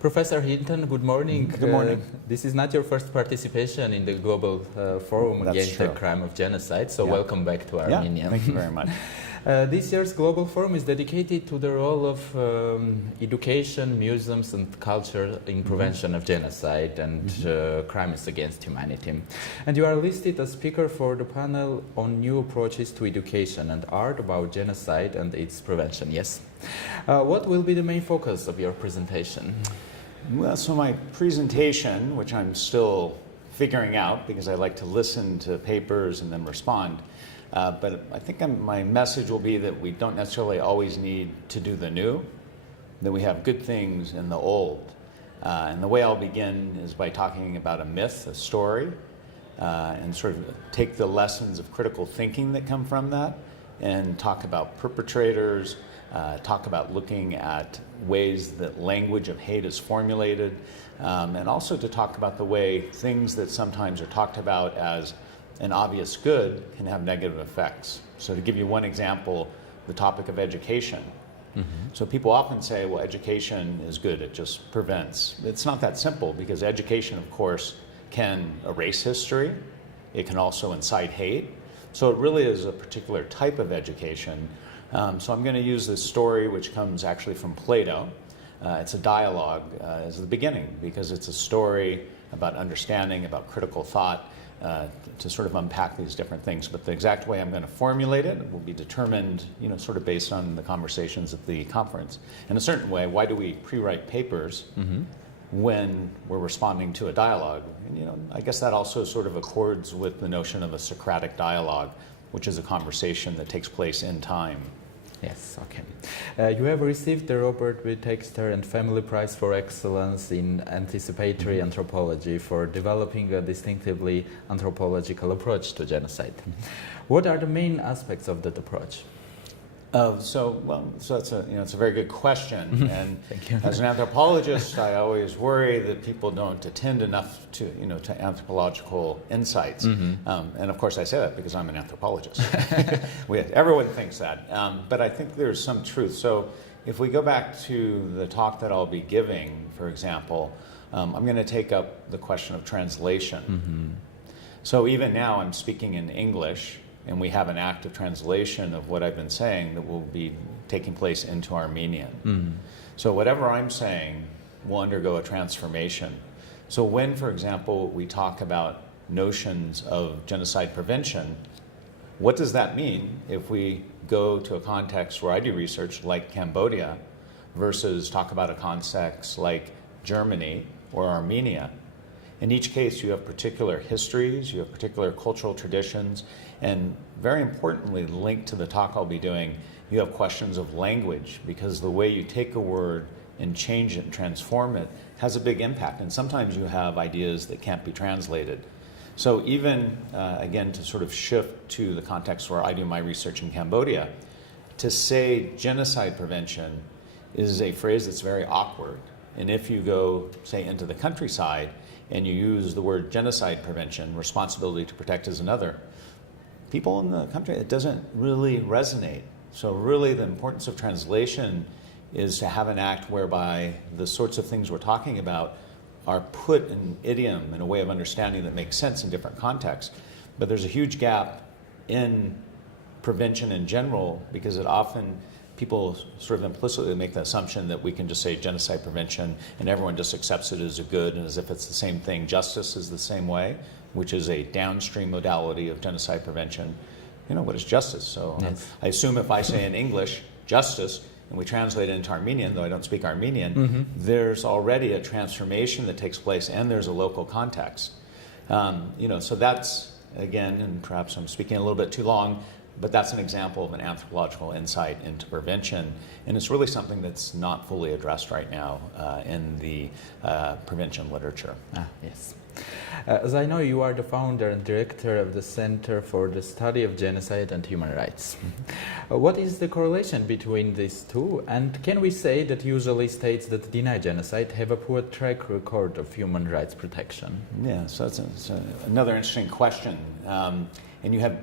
Professor Hinton, good morning. Good morning. This is not your first participation in the Global Forum Against the Crime of Genocide, so welcome back to Armenia. Thank you very much. This year's Global Forum is dedicated to the role of education, museums and culture in prevention of genocide and crimes against humanity. And you are listed as speaker for the panel on new approaches to education and art about genocide and its prevention, yes? What will be the main focus of your presentation? Well, so my presentation, which I'm still figuring out because I like to listen to papers and then respond, but I think my message will be that we don't necessarily always need to do the new, that we have good things in the old. And the way I'll begin is by talking about a myth, a story, and sort of take the lessons of critical thinking that come from that and talk about perpetrators, talk about looking at ways that language of hate is formulated, and also to talk about the way things that sometimes are talked about as an obvious good can have negative effects. So to give you one example, the topic of education. So people often say, well, education is good, it just prevents. It's not that simple because education, of course, can erase history. It can also incite hate. So it really is a particular type of education. So I'm going to use this story, which comes actually from Plato. It's a dialogue as the beginning, because it's a story about understanding, about critical thought, to sort of unpack these different things. But the exact way I'm going to formulate it will be determined, sort of based on the conversations at the conference. In a certain way, why do we pre-write papers when we're responding to a dialogue? And, I guess that also sort of accords with the notion of a Socratic dialogue, which is a conversation that takes place in time. Yes, okay. You have received the Robert W. Texter and Family Prize for Excellence in Anticipatory Anthropology for developing a distinctively anthropological approach to genocide. What are the main aspects of that approach? So that's it's a very good question. And as an anthropologist, I always worry that people don't attend enough to anthropological insights. And of course, I say that because I'm an anthropologist. Everyone thinks that, but I think there's some truth. So if we go back to the talk that I'll be giving, for example, I'm going to take up the question of translation. So even now, I'm speaking in English. And we have an active translation of what I've been saying that will be taking place into Armenian. So whatever I'm saying will undergo a transformation. So when, for example, we talk about notions of genocide prevention, what does that mean if we go to a context where I do research like Cambodia versus talk about a context like Germany or Armenia? In each case, you have particular histories, you have particular cultural traditions, and very importantly, linked to the talk I'll be doing, you have questions of language, because the way you take a word and change it and transform it has a big impact. And sometimes you have ideas that can't be translated. So even, again, to sort of shift to the context where I do my research in Cambodia, to say genocide prevention is a phrase that's very awkward. And if you go, say, into the countryside, and you use the word genocide prevention, responsibility to protect is another, people in the country, it doesn't really resonate. So really the importance of translation is to have an act whereby the sorts of things we're talking about are put in idiom, in a way of understanding that makes sense in different contexts. But there's a huge gap in prevention in general, because it often, people sort of implicitly make the assumption that we can just say genocide prevention and everyone just accepts it as a good and as if it's the same thing. Justice is the same way, which is a downstream modality of genocide prevention. What is justice? So I assume if I say in English, justice, and we translate it into Armenian, though I don't speak Armenian, there's already a transformation that takes place and there's a local context. So that's, again, and perhaps I'm speaking a little bit too long, but that's an example of an anthropological insight into prevention, and it's really something that's not fully addressed right now in the prevention literature. Yes. As I know, you are the founder and director of the Center for the Study of Genocide and Human Rights. What is the correlation between these two, and can we say that usually states that deny genocide have a poor track record of human rights protection? Yeah, so that's another interesting question. And you have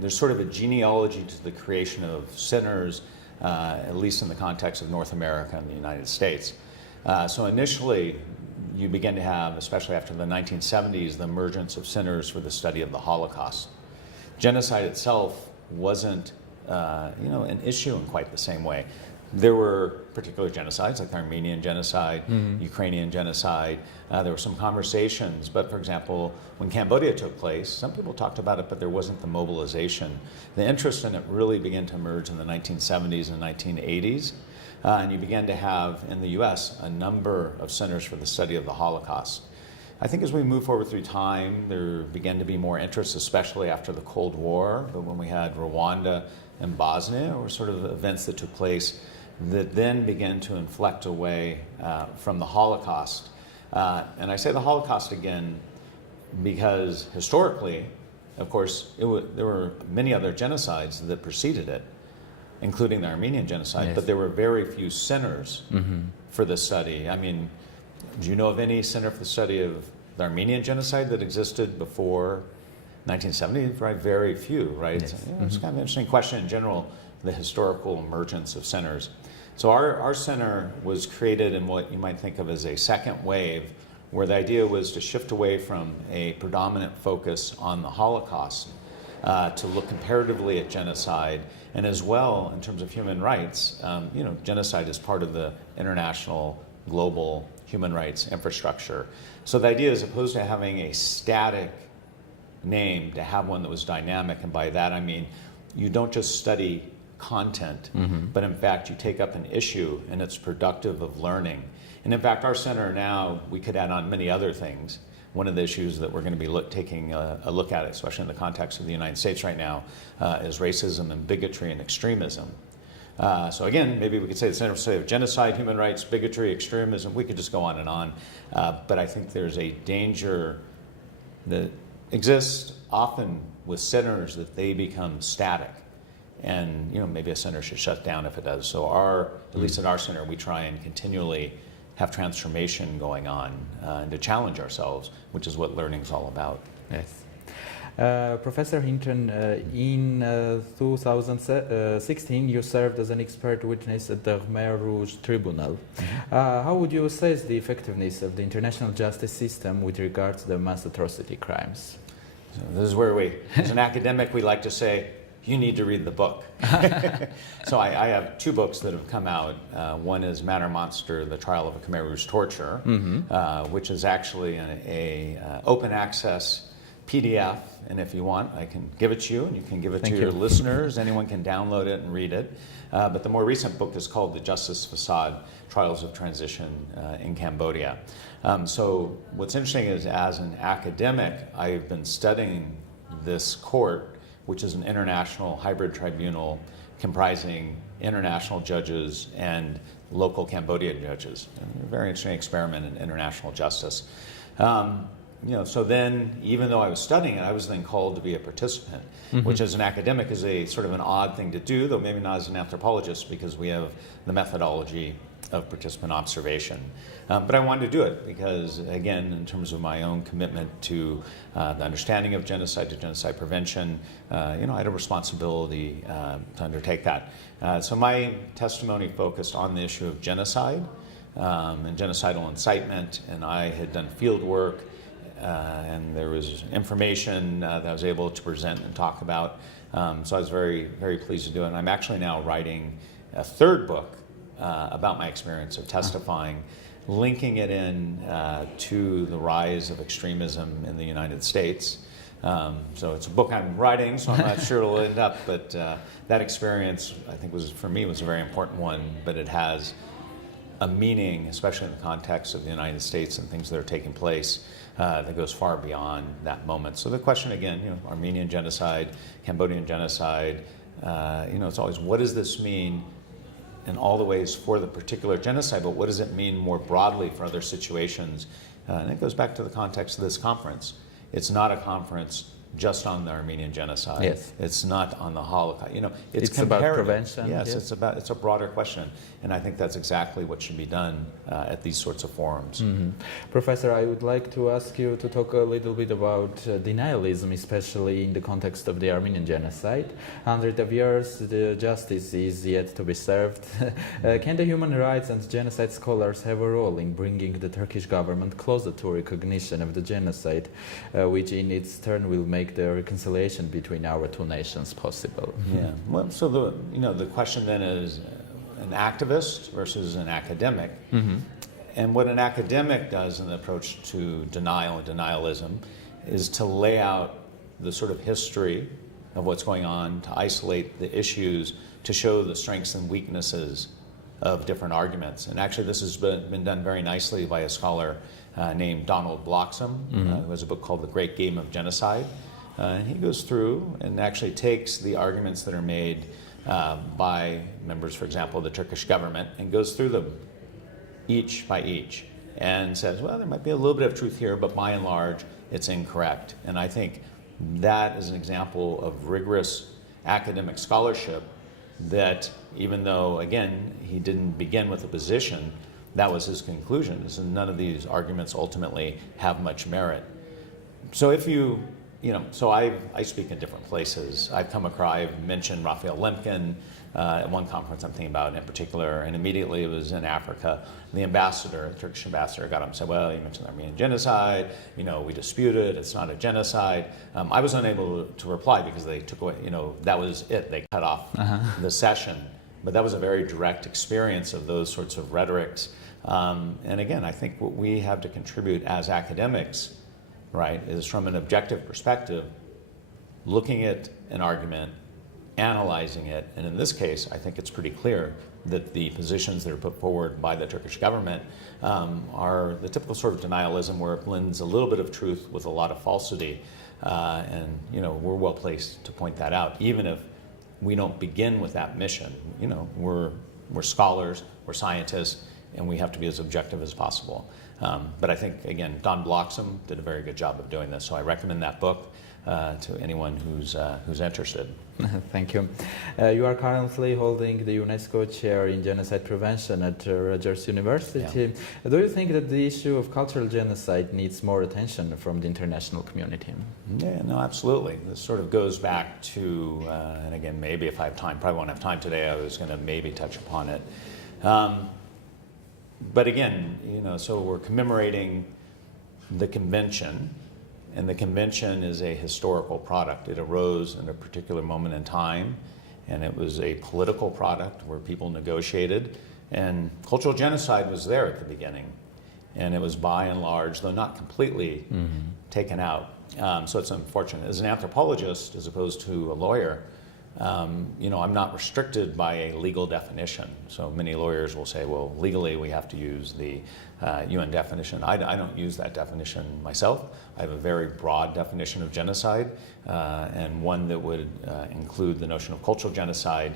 there's sort of a genealogy to the creation of centers, at least in the context of North America and the United States. So initially, you begin to have, especially after the 1970s, the emergence of centers for the study of the Holocaust. Genocide itself wasn't an issue in quite the same way. There were particular genocides, like the Armenian genocide, Ukrainian genocide. There were some conversations, but for example, when Cambodia took place, some people talked about it, but there wasn't the mobilization. The interest in it really began to emerge in the 1970s and 1980s, and you began to have, in the US, a number of centers for the study of the Holocaust. I think as we move forward through time, there began to be more interest, especially after the Cold War, but when we had Rwanda and Bosnia, were sort of events that took place that then began to inflect away from the Holocaust. And I say the Holocaust again because historically, of course, there were many other genocides that preceded it, including the Armenian genocide, yes. but there were very few centers for the study. I mean, do you know of any center for the study of the Armenian genocide that existed before 1970? Right, very few, right? Yes. It's kind of an interesting question in general, the historical emergence of centers. So our center was created in what you might think of as a second wave, where the idea was to shift away from a predominant focus on the Holocaust to look comparatively at genocide, and as well, in terms of human rights, genocide is part of the international global human rights infrastructure. So the idea, as opposed to having a static name, to have one that was dynamic, and by that I mean you don't just study content, but in fact you take up an issue and it's productive of learning. And in fact, our center now, we could add on many other things. One of the issues that we're going to be taking a look at, especially in the context of the United States right now, is racism and bigotry and extremism. So again, maybe we could say the Center for the Study of Genocide, Human Rights, Bigotry, Extremism. We could just go on and on. But I think there's a danger that exists often with centers that they become static. And maybe a center should shut down if it does. So at least at our center, we try and continually have transformation going on and to challenge ourselves, which is what learning is all about. Yes. Professor Hinton, in 2016 you served as an expert witness at the Khmer Rouge Tribunal. How would you assess the effectiveness of the international justice system with regard to the mass atrocity crimes? So this is where as an academic, we like to say, you need to read the book. So I have two books that have come out. One is Man or Monster, The Trial of a Khmer Rouge Torture, which is actually an open access PDF, and if you want, I can give it to you, and you can give it to your listeners. Anyone can download it and read it. But the more recent book is called The Justice Facade, Trials of Transition in Cambodia. So what's interesting is, as an academic, I've been studying this court, which is an international hybrid tribunal comprising international judges and local Cambodian judges. A very interesting experiment in international justice. So then, even though I was studying it, I was then called to be a participant, which as an academic is a sort of an odd thing to do, though maybe not as an anthropologist, because we have the methodology of participant observation. But I wanted to do it because, again, in terms of my own commitment to the understanding of genocide, to genocide prevention, I had a responsibility to undertake that. So my testimony focused on the issue of genocide and genocidal incitement, and I had done field work, and there was information that I was able to present and talk about. So I was very, very pleased to do it. And I'm actually now writing a third book about my experience of testifying, linking it in to the rise of extremism in the United States. So it's a book I'm writing, so I'm not sure it'll end up, but that experience, I think, for me, was a very important one, but it has a meaning, especially in the context of the United States and things that are taking place, that goes far beyond that moment. So the question again, Armenian genocide, Cambodian genocide, it's always, what does this mean in all the ways for the particular genocide, but what does it mean more broadly for other situations? And it goes back to the context of this conference. It's not a conference just on the Armenian genocide. Yes. It's not on the Holocaust. You know, it's about prevention. Yes, yes. it's a broader question, and I think that's exactly what should be done at these sorts of forums. Professor, I would like to ask you to talk a little bit about denialism, especially in the context of the Armenian genocide. Hundreds of years, the justice is yet to be served. Can the human rights and genocide scholars have a role in bringing the Turkish government closer to recognition of the genocide, which in its turn will make the reconciliation between our two nations possible? Yeah. Well, so the question then is an activist versus an academic. And what an academic does in the approach to denial and denialism is to lay out the sort of history of what's going on, to isolate the issues, to show the strengths and weaknesses of different arguments. And actually this has been done very nicely by a scholar named Donald Bloxham, who has a book called The Great Game of Genocide. And he goes through and actually takes the arguments that are made by members, for example, of the Turkish government, and goes through them each by each and says, well, there might be a little bit of truth here, but by and large, it's incorrect. And I think that is an example of rigorous academic scholarship that, even though, again, he didn't begin with a position, that was his conclusion, is that none of these arguments ultimately have much merit. So if so I speak in different places. I've mentioned Raphael Lemkin at one conference I'm thinking about in particular, and immediately it was in Africa. The Turkish ambassador got up and said, well, you mentioned the Armenian genocide, we dispute it, it's not a genocide. I was unable to reply because they took away, that was it, they cut off the session. But that was a very direct experience of those sorts of rhetorics. And again, I think what we have to contribute as academics, right, is from an objective perspective, looking at an argument, analyzing it, and in this case, I think it's pretty clear that the positions that are put forward by the Turkish government are the typical sort of denialism where it blends a little bit of truth with a lot of falsity, and we're well placed to point that out, even if we don't begin with that mission. We're scholars, we're scientists, and we have to be as objective as possible. But I think, again, Don Bloxham did a very good job of doing this, so I recommend that book to anyone who's interested. Thank you. You are currently holding the UNESCO Chair in Genocide Prevention at Rutgers University. Yeah. Do you think that the issue of cultural genocide needs more attention from the international community? Yeah, no, absolutely. This sort of goes back to, and again, maybe if I have time, probably won't have time today, I was going to maybe touch upon it. But again, so we're commemorating the convention, and the convention is a historical product. It arose in a particular moment in time, and it was a political product where people negotiated, and cultural genocide was there at the beginning, and it was by and large, though not completely, taken out. So it's unfortunate. As an anthropologist, as opposed to a lawyer, I'm not restricted by a legal definition. So many lawyers will say, well, legally we have to use the UN definition. I don't use that definition myself. I have a very broad definition of genocide, and one that would include the notion of cultural genocide.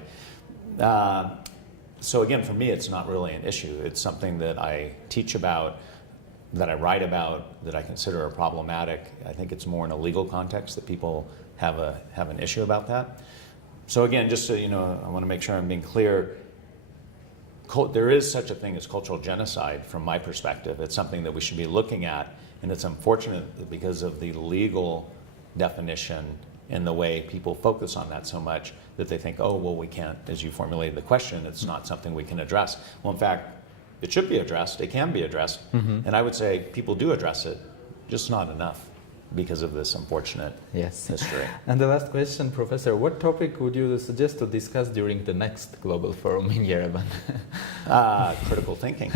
So again, for me, it's not really an issue. It's something that I teach about, that I write about, that I consider problematic. I think it's more in a legal context that people have an issue about that. So again, just so I want to make sure I'm being clear, there is such a thing as cultural genocide from my perspective. It's something that we should be looking at, and it's unfortunate that because of the legal definition and the way people focus on that so much that they think, oh, well, we can't, as you formulated the question, it's not something we can address. Well, in fact, it should be addressed, it can be addressed, and I would say people do address it, just not enough, because of this unfortunate history. And the last question, Professor, what topic would you suggest to discuss during the next Global Forum in Yerevan? Critical thinking.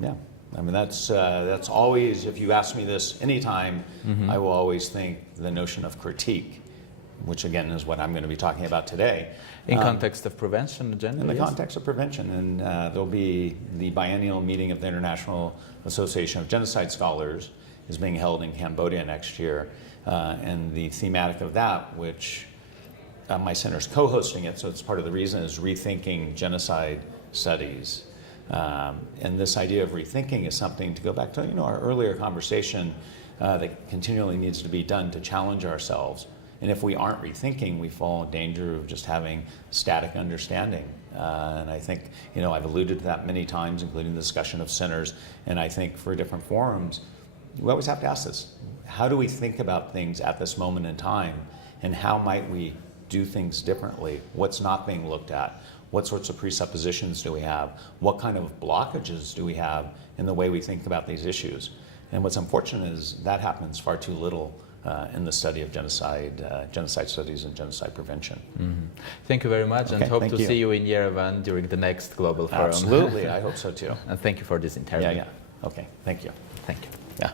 Yeah, I mean, that's always, if you ask me this anytime, I will always think the notion of critique, which again is what I'm going to be talking about today. In context of prevention, generally? In the context of prevention, and there'll be the biennial meeting of the International Association of Genocide Scholars is being held in Cambodia next year, and the thematic of that, which my center is co-hosting it, so it's part of the reason, is rethinking genocide studies. And this idea of rethinking is something, to go back to our earlier conversation, that continually needs to be done to challenge ourselves. And if we aren't rethinking, we fall in danger of just having static understanding. And I think, I've alluded to that many times, including the discussion of sinners. And I think for different forums, we always have to ask this. How do we think about things at this moment in time? And how might we do things differently? What's not being looked at? What sorts of presuppositions do we have? What kind of blockages do we have in the way we think about these issues? And what's unfortunate is that happens far too little in the study of genocide, genocide studies and genocide prevention. Mm-hmm. Thank you very much, and hope to see you in Yerevan during the next Global Forum. Absolutely, I hope so too. And thank you for this interview. Yeah. Okay, thank you. Thank you. Yeah.